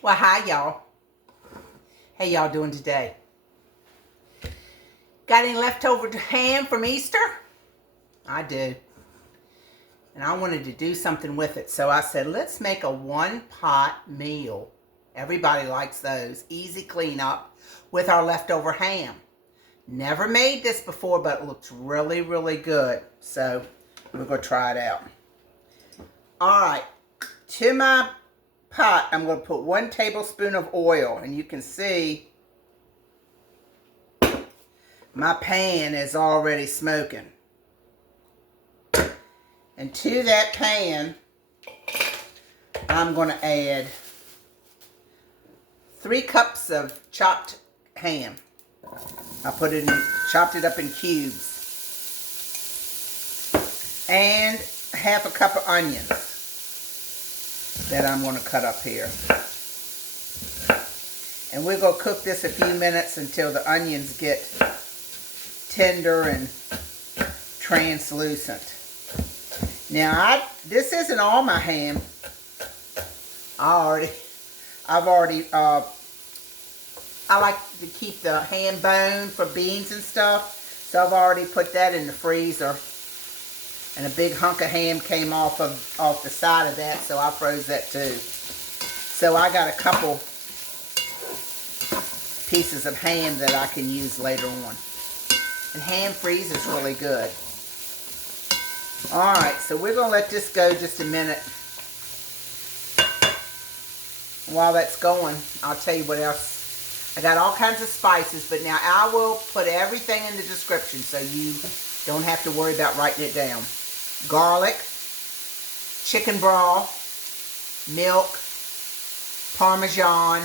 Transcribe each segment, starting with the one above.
Well, hi, y'all. How y'all doing today? Got any leftover ham from Easter? I do. And I wanted to do something with it. So I said, let's make a one-pot meal. Everybody likes those. Easy cleanup with our leftover ham. Never made this before, but it looks really, really good. So we're going to try it out. All right. To my pot, I'm going to put 1 tablespoon of oil. And you can see my pan is already smoking. And to that pan, I'm going to add 3 cups of chopped ham. I chopped it up in cubes. And half a cup of onions that I'm going to cut up here. And we're going to cook this a few minutes until the onions get tender and translucent. Now, this isn't all my ham. I like to keep the ham bone for beans and stuff. So I've already put that in the freezer. And a big hunk of ham came off the side of that, so I froze that too. So I got a couple pieces of ham that I can use later on. And ham freezes really good. Alright, so we're going to let this go just a minute. While that's going, I'll tell you what else. I got all kinds of spices, but now I will put everything in the description so you don't have to worry about writing it down. Garlic, chicken broth, milk, parmesan,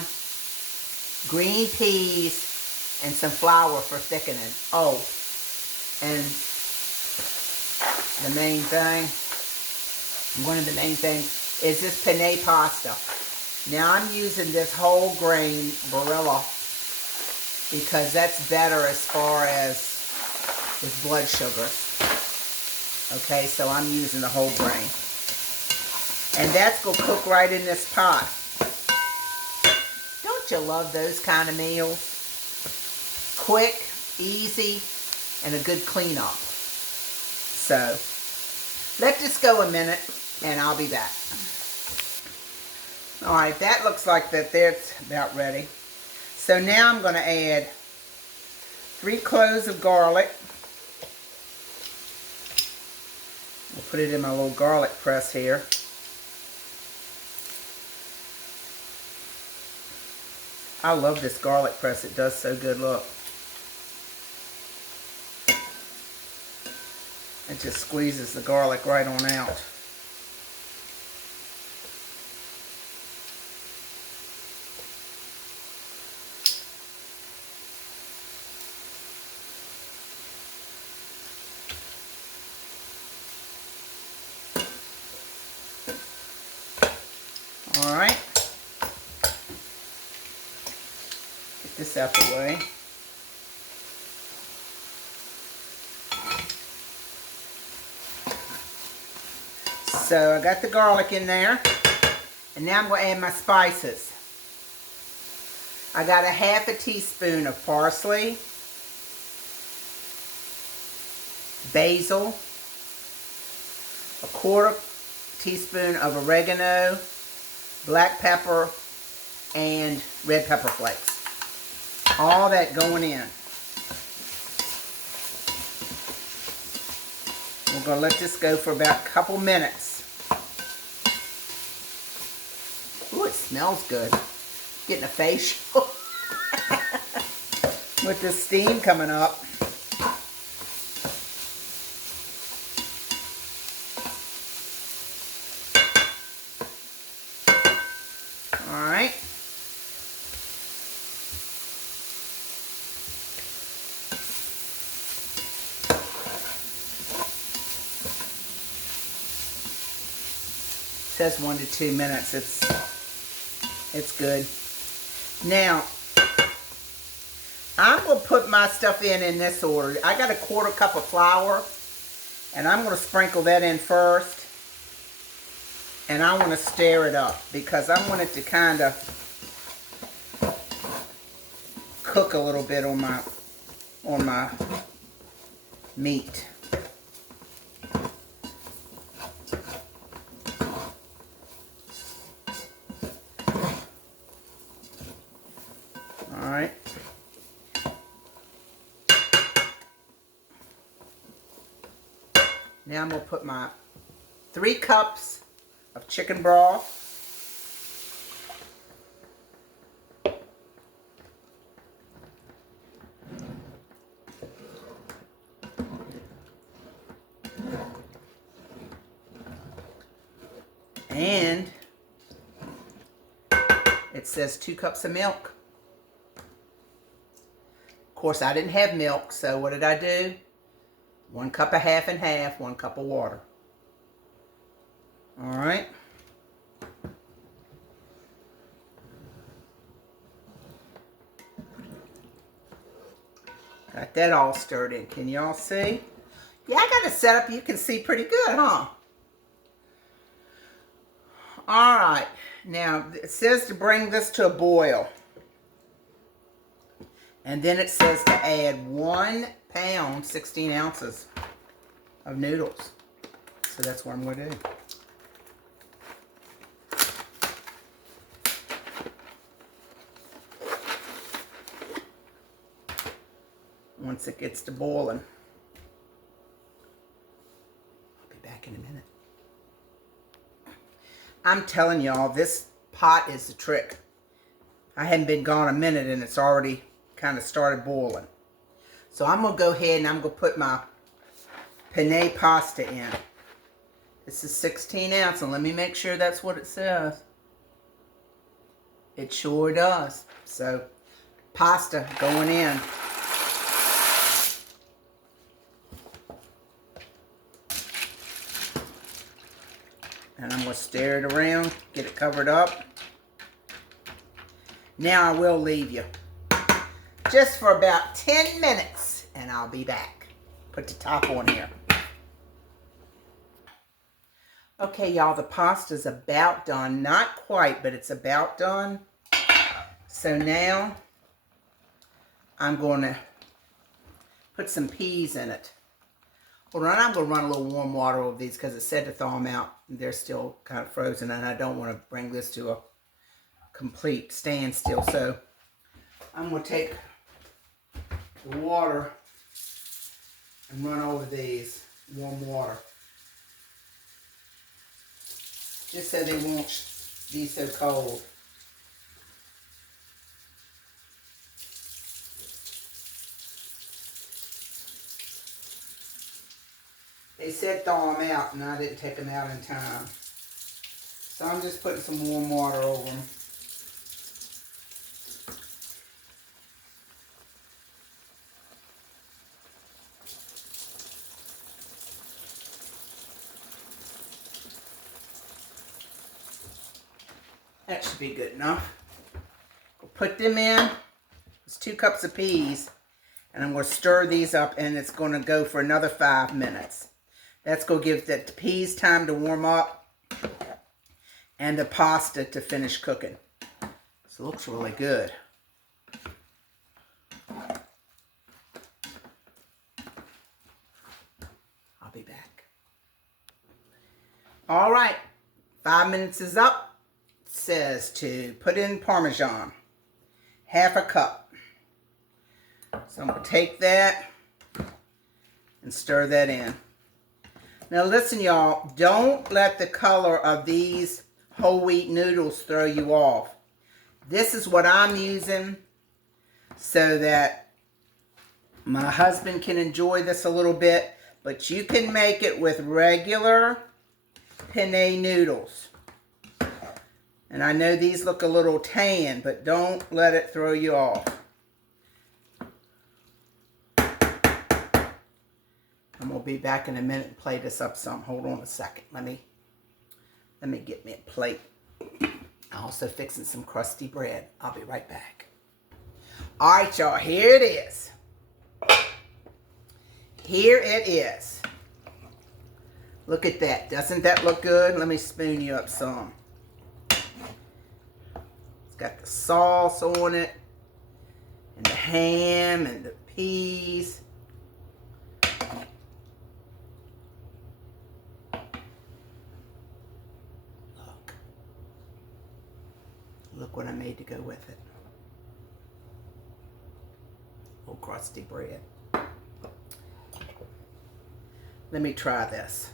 green peas, and some flour for thickening. Oh, and the main thing, one of the main things, is this penne pasta. Now I'm using this whole grain Barilla because that's better as far as with blood sugar. Okay, so I'm using the whole grain. And that's going to cook right in this pot. Don't you love those kind of meals? Quick, easy, and a good cleanup. So, let this go a minute, and I'll be back. Alright, that looks like that's about ready. So now I'm going to add 3 cloves of garlic. I'll put it in my little garlic press here. I love this garlic press. It does so good, look. It just squeezes the garlic right on out. Alright. Get this out the way. So I got the garlic in there. And now I'm going to add my spices. I got a half a teaspoon of parsley, basil, a 1/4 teaspoon of oregano, black pepper, and red pepper flakes. All that going in. We're going to let this go for about a couple minutes. Ooh, it smells good. Getting a facial with the steam coming up. Alright. It says 1 to 2 minutes. It's good. Now, I'm going to put my stuff in this order. I got a 1/4 cup of flour, and I'm going to sprinkle that in first. And I want to stir it up because I want it to kind of cook a little bit on my meat. All right. Now I'm going to put my 3 cups of chicken broth. And it says 2 cups of milk. Of course, I didn't have milk, so what did I do? 1 cup of half and half, 1 cup of water. All right. Got that all stirred in. Can y'all see? Yeah, I got it set up. You can see pretty good, huh? All right. Now, it says to bring this to a boil. And then it says to add 1 pound, 16 ounces of noodles. So that's what I'm going to do. Once it gets to boiling. I'll be back in a minute. I'm telling y'all, this pot is the trick. I hadn't been gone a minute and it's already kind of started boiling. So I'm going to go ahead and I'm going to put my penne pasta in. This is 16 ounce, and let me make sure that's what it says. It sure does. So, pasta going in. And I'm going to stir it around, get it covered up. Now I will leave you just for about 10 minutes, and I'll be back. Put the top on here. Okay, y'all, the pasta's about done. Not quite, but it's about done. So now I'm going to put some peas in it. Hold on, I'm going to run a little warm water over these because it said to thaw them out. They're still kind of frozen, and I don't want to bring this to a complete standstill. So I'm going to take the water and run over these, warm water. Just so they won't be so cold. They said thaw them out, and I didn't take them out in time. So I'm just putting some warm water over them. That should be good enough. We'll put them in. It's 2 cups of peas. And I'm going to stir these up, and it's going to go for another 5 minutes. That's going to give the peas time to warm up and the pasta to finish cooking. So it looks really good. I'll be back. All right, 5 minutes is up. It says to put in Parmesan, 1/2 cup. So I'm going to take that and stir that in. Now listen, y'all, don't let the color of these whole wheat noodles throw you off. This is what I'm using so that my husband can enjoy this a little bit, but you can make it with regular penne noodles. And I know these look a little tan, but don't let it throw you off. I'm going to be back in a minute and plate this up some. Hold on a second. Let me get me a plate. I'm also fixing some crusty bread. I'll be right back. All right, y'all. Here it is. Here it is. Look at that. Doesn't that look good? Let me spoon you up some. It's got the sauce on it. and the ham and the peas. Look what I made to go with it. Old crusty bread. Let me try this.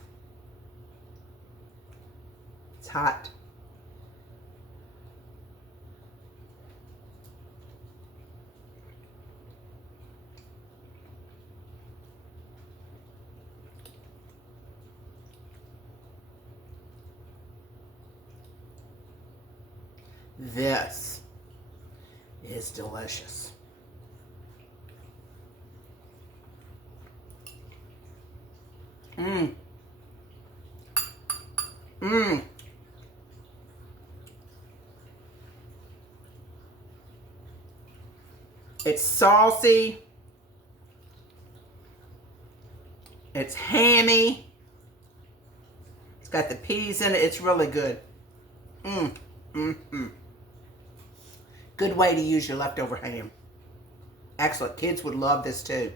It's hot. This is delicious. Mmm. Mmm. It's saucy. It's hammy. It's got the peas in it. It's really good. Mmm. Mmm. Good way to use your leftover ham. Excellent. Kids would love this too.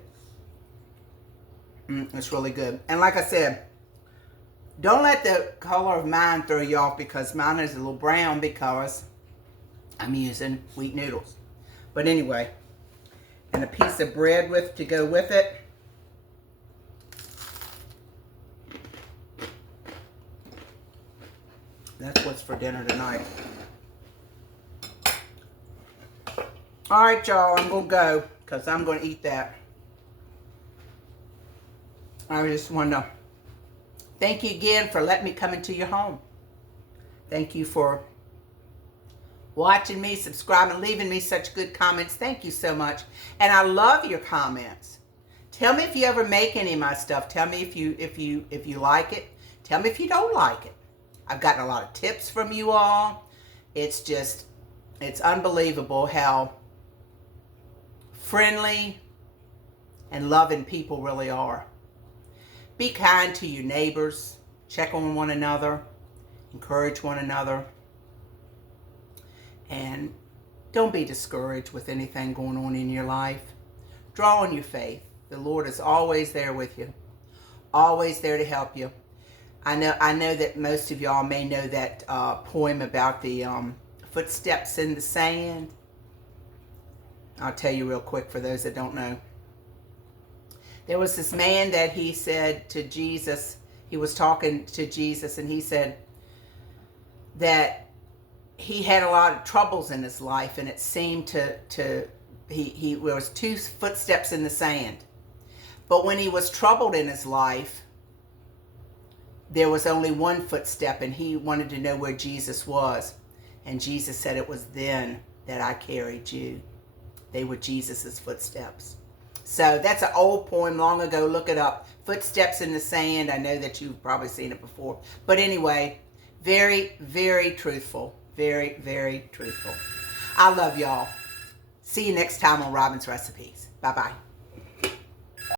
It's really good. And like I said, don't let the color of mine throw you off, because mine is a little brown because I'm using wheat noodles. But anyway, and a piece of bread to go with it. That's what's for dinner tonight. All right, y'all, I'm going to go because I'm going to eat that. I just want to thank you again for letting me come into your home. Thank you for watching me, subscribing, leaving me such good comments. Thank you so much. And I love your comments. Tell me if you ever make any of my stuff. Tell me if you like it. Tell me if you don't like it. I've gotten a lot of tips from you all. It's unbelievable how friendly and loving people really are. Be kind to your neighbors. Check on one another. Encourage one another. And don't be discouraged with anything going on in your life. Draw on your faith. The Lord is always there with you. Always there to help you. I know that most of y'all may know that poem about the footsteps in the sand. I'll tell you real quick for those that don't know. There was this man that he said to Jesus, he was talking to Jesus, and he said that he had a lot of troubles in his life, and it seemed there was 2 footsteps in the sand. But when he was troubled in his life, there was only 1 footstep, and he wanted to know where Jesus was. And Jesus said, it was then that I carried you. They were Jesus's footsteps. So that's an old poem long ago. Look it up. Footsteps in the sand. I know that you've probably seen it before. But anyway, very, very truthful. Very, very truthful. I love y'all. See you next time on Robin's Recipes. Bye-bye.